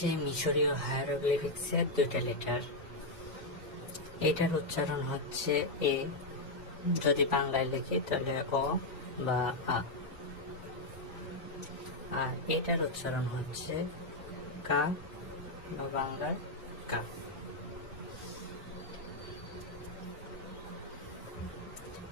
হচ্ছে মিশরীয় হায়ারোগ্লিফিক্সের দুইটা লেটার। এটার উচ্চারণ হচ্ছে এ, যদি বাংলায় লিখি তাহলে অ বা আ, আর এটার উচ্চারণ হচ্ছে কা বা বাংলার কা।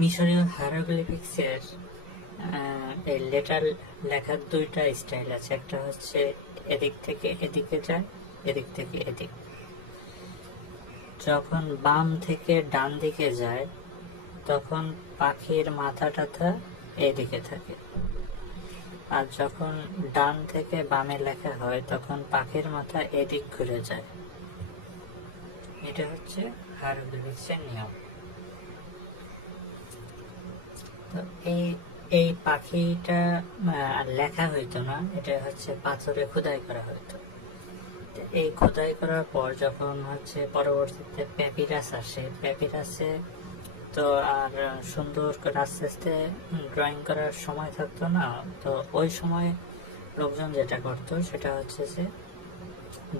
মিশরীয় হায়ারোগ্লিফিক্সের এই লেটার লেখার দুইটা স্টাইল আছে, একটা হচ্ছে এদিক থেকে এদিকে যায়, এদিক থেকে এদিক। যখন বাম থেকে ডান দিকে যায় তখন পাখির মাথা টাথা এদিকে থাকে, আর যখন ডান থেকে বামে লেখা হয় তখন পাখির মাথা এদিক ঘুরে যায়। এটা হচ্ছে হায়ারোগ্লিফিক্সের নিয়ম। তো এই পাখিটা লেখা হইতো না, এটা হচ্ছে পাথরে খোদাই করা হইতো। এই খোদাই করার পর যখন হচ্ছে পরবর্তীতে প্যাপিরাস আসে, প্যাপিরাসে তো আর সুন্দর করে আস্তে আস্তে ড্রয়িং করার সময় থাকতো না, তো ওই সময় লোকজন যেটা করতো সেটা হচ্ছে যে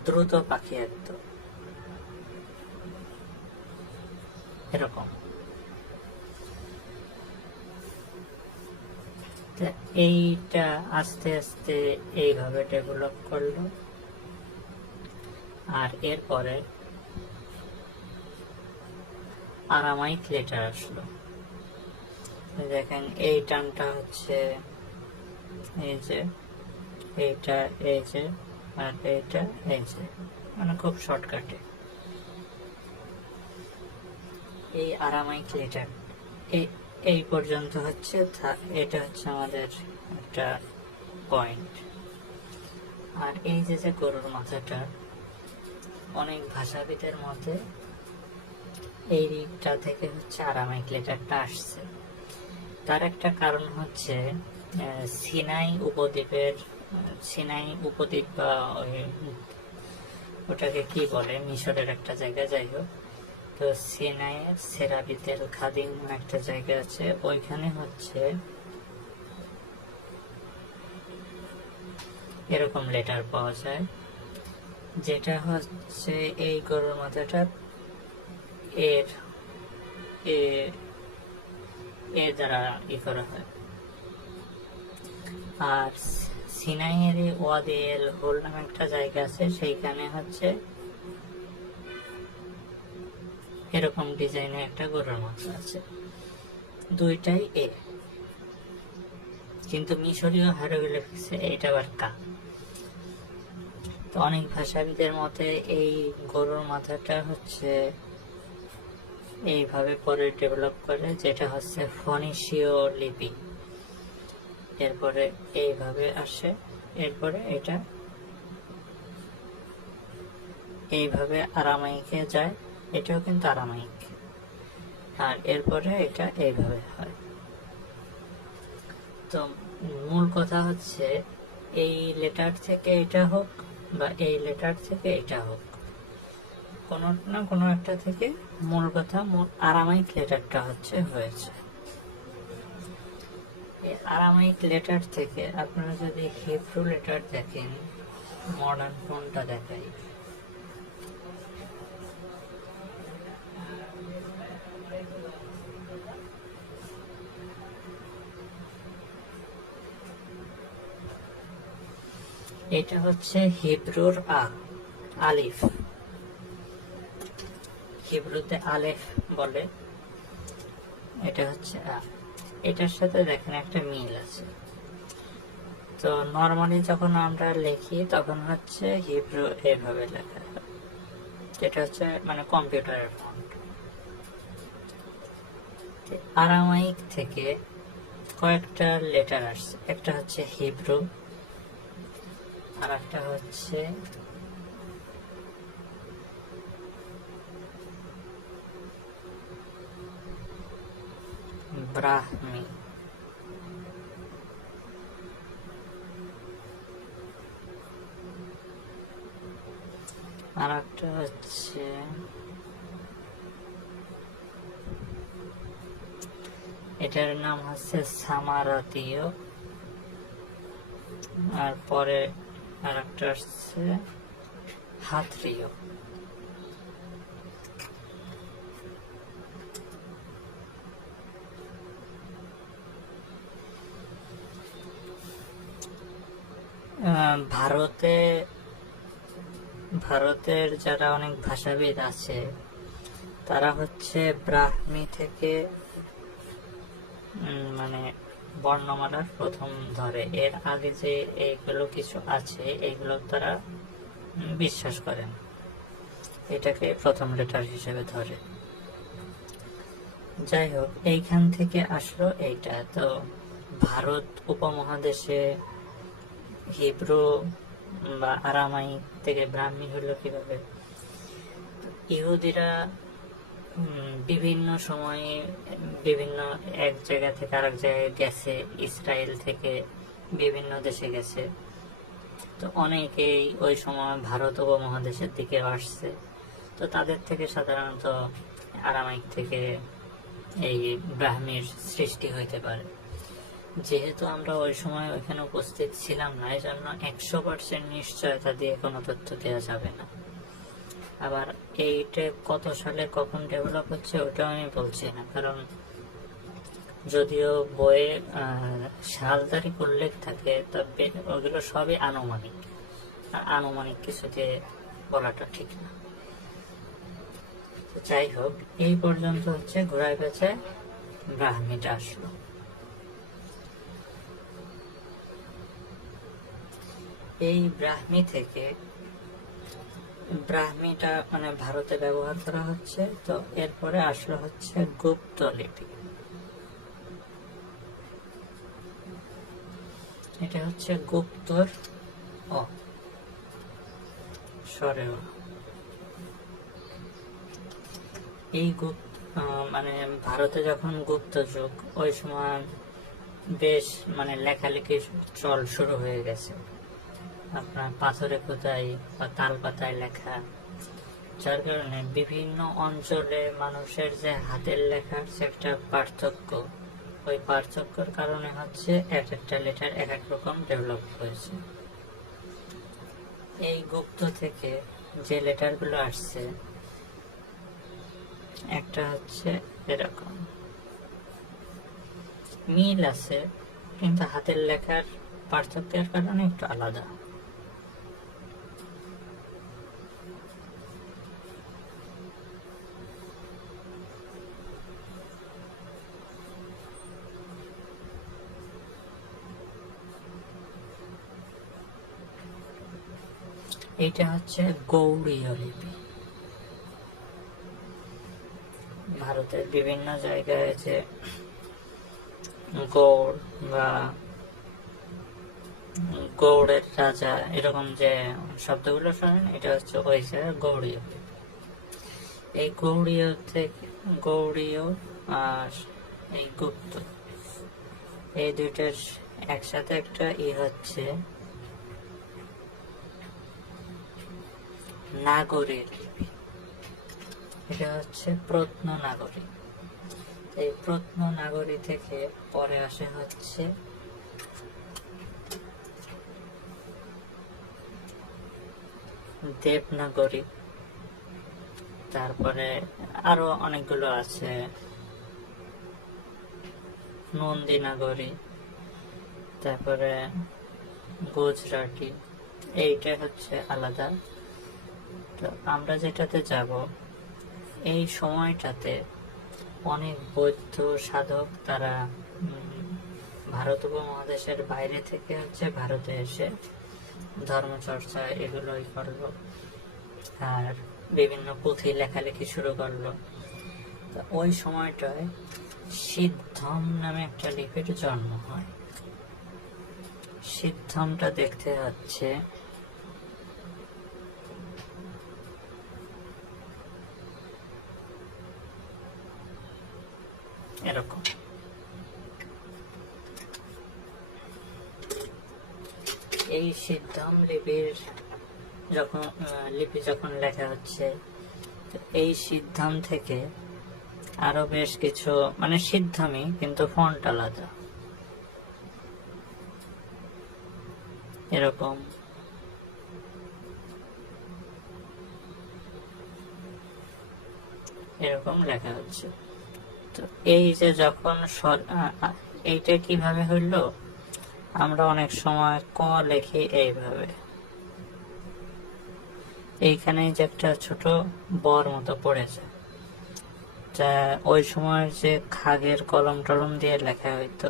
দ্রুত পাখি আঁকতো এরকম। এইটা আস্তে আস্তে এইভাবে ডেভেলপ করলো, আর এরপরে আরামাইক লেটার আসলো। দেখেন এই টানটা হচ্ছে এই যে, এইটা এই যে, আর এইটা এই যে, মানে খুব শর্টকাটে। এই আরামাইক লেটার এই পর্যন্ত হচ্ছে, এটা হচ্ছে আমাদের একটা পয়েন্ট। আর এই যে যে গরুর মাথাটা, অনেক ভাষাবিদের মতে এইটা থেকে হচ্ছে আরামাইক লেটারটা আসছে। তার একটা কারণ হচ্ছে সিনাই উপদ্বীপ বা ওটাকে কি বলে, মিশরের একটা জায়গা, যাই হোক, তো সিনাইয়ের সেরাবিতেল খাদিম একটা জায়গা আছে, ওইখানে হচ্ছে এরকম লেটার পাওয়া যায়, যেটা হচ্ছে এই গরুর মাথাটা এর দ্বারা করা হয়। আর সিনাইয়ের ওয়াদি এল হোল নামে একটা জায়গা আছে, সেইখানে হচ্ছে এরকম ডিজাইনের একটা গরুর মাথা আছে, দুইটাই এ, কিন্তু মিশরীয় হায়ারোগ্লিফিক্সে এটা আবার কা। তো অনেক ভাষাবিদের মতে এই গরুর মাথাটা হচ্ছে এইভাবে পরে ডেভেলপ করে, যেটা হচ্ছে ফনিশীয় লিপি, এরপরে এইভাবে আসে, এরপরে এটা এইভাবে আরামাইকে যায়, এটাও কিন্তু আরামাইক, আর এরপরে এটা এইভাবে হয়। তো মূল কথা হচ্ছে এই লেটার থেকে এটা হোক বা এই লেটার থেকে এটা হোক, কোনো না কোনো একটা থেকে মূল কথা আরামাইক লেটারটা হচ্ছে হয়েছে। এই আরামাইক লেটার থেকে আপনারা যদি হিব্রু লেটার দেখেন, মডার্ন ফন্টটা দেখাই, এটা হচ্ছে হিব্রুর আলিফ, হিব্রুতে আলেফ বলে, এটা হচ্ছে এটার সাথে দেখেন একটা মিল আছে। তো নর্মালি যখন আমরা লিখি তখন হচ্ছে হিব্রু এইভাবে লেখা হয়, যেটা হচ্ছে মানে কম্পিউটারের ফন্ট। আরামাইক থেকে কয়েকটা লেটার আসছে, একটা হচ্ছে হিব্রু, আর একটা হচ্ছে ব্রাহ্মী, আর একটা হচ্ছে এটার নাম হচ্ছে সামারাতীয়, আর পরে আর একটা হচ্ছে হাথরিয়। ভারতের যারা অনেক ভাষাবিদ আছে তারা হচ্ছে ব্রাহ্মী থেকে মানে বর্ণমালার প্রথম ধরে। এর আগে যে এইগুলো কিছু আছে এইগুলো তারা বিশ্বাস করেন, এটাকে প্রথম লেটার হিসেবে ধরে। যাই হোক, এইখান থেকে আসলো এইটা। তো ভারত উপমহাদেশে হিব্রু বা আরামাইক থেকে ব্রাহ্মী হলো কিভাবে? ইহুদিরা বিভিন্ন সময়ে বিভিন্ন এক জায়গা থেকে আরেক জায়গায় গেছে, ইসরায়েল থেকে বিভিন্ন দেশে গেছে। তো অনেকেই ওই সময় ভারত উপমহাদেশের দিকে আসছে। তো তাদের থেকে সাধারণত আরামাইক থেকে এই ব্রাহ্মীর সৃষ্টি হইতে পারে। যেহেতু আমরা ওই সময় ওইখানে উপস্থিত ছিলাম না, এই জন্য 100% নিশ্চয়তা দিয়ে কোনো তথ্য দেওয়া যাবে না। আবার এইটা কত সালে কখন ডেভেলপ হচ্ছে ওটাও আমি বলছি না, কারণ যদিও বইয়ে সাল তারিখ উল্লেখ থাকে, তবে ওগুলো সবই আনুমানিক, আর আনুমানিক কিছুতে বলাটা ঠিক না। যাই হোক, এই পর্যন্ত হচ্ছে ঘোড়ায় পেঁচায় ব্রাহ্মীটা আসলো। এই ব্রাহ্মী থেকে ব্রাহ্মীটা মানে ভারতে ব্যবহার করা হচ্ছে। তো এরপরে আসলো হচ্ছে গুপ্ত লিপি। এটা হচ্ছে গুপ্তর সরেও। এই মানে ভারতে যখন গুপ্ত যুগ, ওই সময় বেশ মানে লেখালেখির চল শুরু হয়ে গেছে। আপনার পাথরে খোদাই বা তাল পাতায় লেখা, যার কারণে বিভিন্ন অঞ্চলে মানুষের যে হাতের লেখার যে একটা পার্থক্য, ওই পার্থক্যের কারণে হচ্ছে এক একটা লেটার এক এক রকম ডেভেলপ হয়েছে। এই গুপ্ত থেকে যে লেটারগুলো আসছে, একটা হচ্ছে এরকম, মিল আছে কিন্তু হাতের লেখার পার্থক্যের কারণে একটু আলাদা। এটা হচ্ছে গৌড়ীয় লিপি। ভারতের বিভিন্ন জায়গায় যে গৌড় বা গৌড়ের রাজা এরকম যে শব্দগুলো শোনেন, এটা হচ্ছে ওই জায়গায় গৌড়ীয়। এই গৌড়ীয় থেকে গৌড়ীয় আর এই গুপ্ত, এই দুইটার একসাথে একটা হচ্ছে নাগরী লিপি। এটা হচ্ছে প্রত্ননাগরী। এই প্রত্ননাগরী থেকে পরে আসে হচ্ছে দেবনাগরী, তারপরে আরো অনেকগুলো আছে, নন্দীনাগরী, তারপরে গুজরাটি। এইটা হচ্ছে আলাদা। তো আমরা যেটাতে যাব, এই সময়টাতে অনেক বৌদ্ধ সাধক তারা ভারত উপমহাদেশের বাইরে থেকে হচ্ছে ভারতে এসে ধর্মচর্চা এগুলোই করলো, আর বিভিন্ন পুঁথি লেখালেখি শুরু করলো। তো ওই সময়টায় সিদ্ধম নামে একটা লিপির জন্ম হয়। সিদ্ধমটা দেখতে হচ্ছে এরকম। এই সিদ্ধম লিপির লিপি যখন লেখা হচ্ছে, এই সিদ্ধম থেকে আরো বেশ কিছু মানে সিদ্ধমই কিন্তু ফন্ট আলাদা, এরকম এরকম লেখা হচ্ছে। তো এই যে যখন এইটা কিভাবে হইলো, আমরা অনেক সময় ক লিখি এইভাবে, এইখানে যে একটা ছোট বর মতো পড়েছে, যা ওই সময় যে খাগের কলম টলম দিয়ে লেখা হইতো,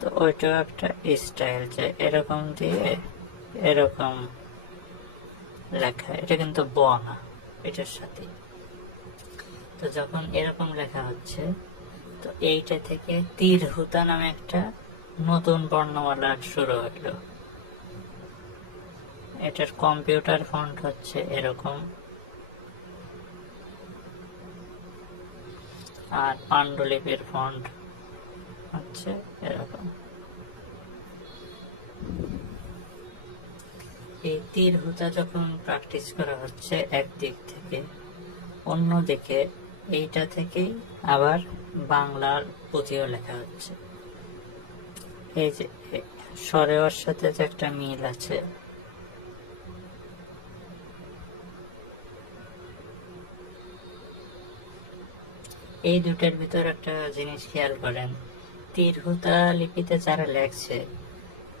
তো ওইটাও একটা স্টাইল, যে এরকম দিয়ে এরকম লেখা। এটা কিন্তু ব না এটার সাথে। তো যখন এরকম লেখা হচ্ছে, তো এইটা থেকে তীর হুতা নামে একটা নতুন বর্ণমালা শুরু হইলো। এটার কম্পিউটার ফন্ট হচ্ছে এরকম, আর পাণ্ডুলিপির ফন্ট হচ্ছে এরকম। এই তীর হুতা যখন প্র্যাকটিস করা হচ্ছে একদিক থেকে, অন্যদিকে এইটা থেকেই আবার বাংলার পুঁথিও লেখা হচ্ছে। এই যে সরেওয়ার সাথে যে একটা মিল আছে, এই দুটার ভিতর একটা জিনিস খেয়াল করেন, তীরহুতা লিপিতে যারা লেখছে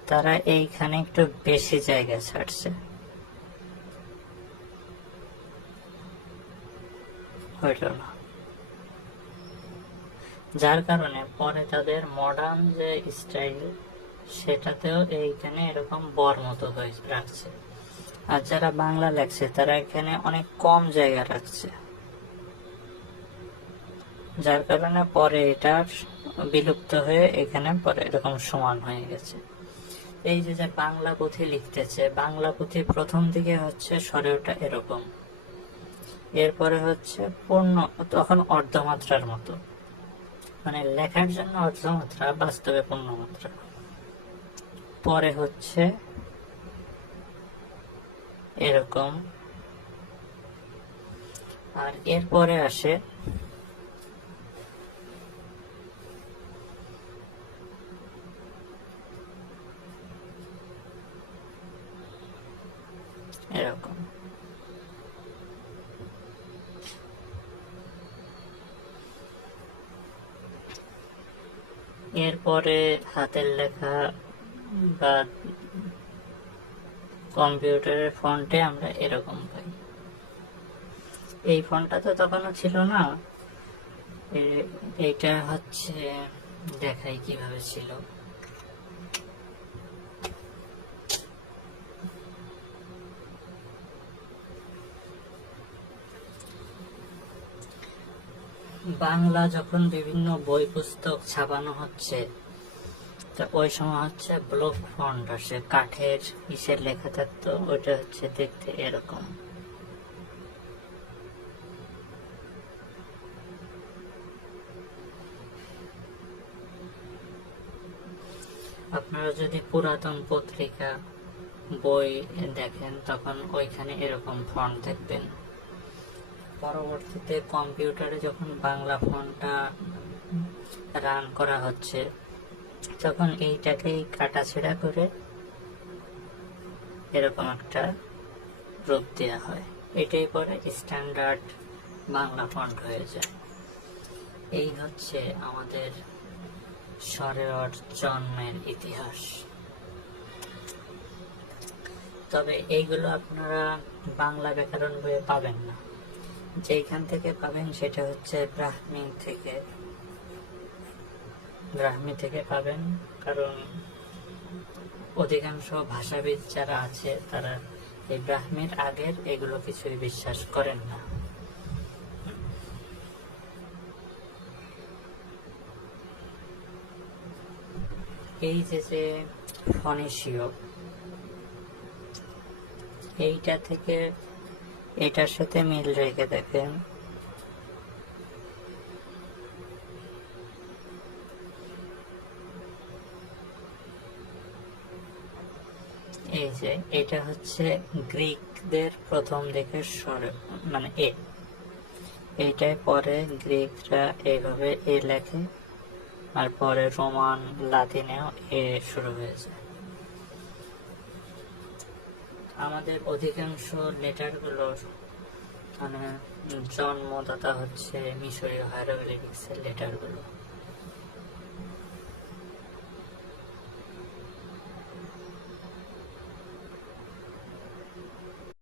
তারা এইখানে একটু বেশি জায়গা ছাড়ছে, হইল না, যার কারণে পরে তাদের মডার্ন যে স্টাইল সেটাতেও এইখানে এরকম বর মতো হয়ে রাখছে। আর যারা বাংলা লেখছে তারা এখানে অনেক কম জায়গা রাখছে, যার কারণে পরে এটা বিলুপ্ত হয়ে এখানে পরে এরকম সমান হয়ে গেছে। এই যে বাংলা পুঁথি লিখতেছে, বাংলা পুঁথি প্রথম দিকে হচ্ছে স্বরেওটা এরকম, এরপরে হচ্ছে পূর্ণ, তখন অর্ধমাত্রার মতো, মানে লেখার জন্য অর্ধমাত্রা, বাস্তবে পূর্ণমাত্রা। পরে হচ্ছে এরকম, আর এরপরে আসে এরকম। এরপরে হাতের লেখা বা কম্পিউটারের ফন্টে আমরা এরকম পাই। এই ফন্টটা তো তখনও ছিল না, এইটা হচ্ছে দেখাই কিভাবে ছিল। বাংলা যখন বিভিন্ন বই পুস্তক ছাপানো হচ্ছে, তো ওই সময় হচ্ছে ব্লক ফন্ট আসে, কাঠের ইসের লেখা থাকতো, ওইটা হচ্ছে দেখতে এরকম। আপনারা যদি পুরাতন পত্রিকা বই দেখেন তখন ওইখানে এরকম ফন্ট দেখবেন। পরবর্তীতে কম্পিউটারে যখন বাংলা ফন্টটা রান করা হচ্ছে, তখন এইটাকেই কাটাছেড়া করে এরকম একটা রূপ দেওয়া হয়, এটাই পরে স্ট্যান্ডার্ড বাংলা ফন্ট হয়ে যায়। এই হচ্ছে আমাদের স্বরের জন্মের ইতিহাস। তবে এইগুলো আপনারা বাংলা ব্যাকরণ বইয়ে পাবেন না, যেখান থেকে পাবেন সেটা হচ্ছে ব্রাহ্মী থেকে পাবেন, কারণ অধিকাংশ ভাষাবিদ যারা আছে তারা এই ব্রাহ্মীর আগের এগুলো কিছুই বিশ্বাস করেন না। এই যে ফনিশীয়, এইটা থেকে এটার সাথে মিল রেখে দেখেন, এই যে এটা হচ্ছে গ্রিকদের প্রথম দিকের স্বর, মানে এ, এইটাই পরে গ্রিকরা এইভাবে এ লেখে, আর পরে রোমান লাতিনেও এ শুরু হয়েছে। আমাদের অধিকাংশ লেটারগুলোর মানে জন্মদাতা হচ্ছে মিশরীয় হায়ারোগ্লিফিক্সের লেটারগুলো।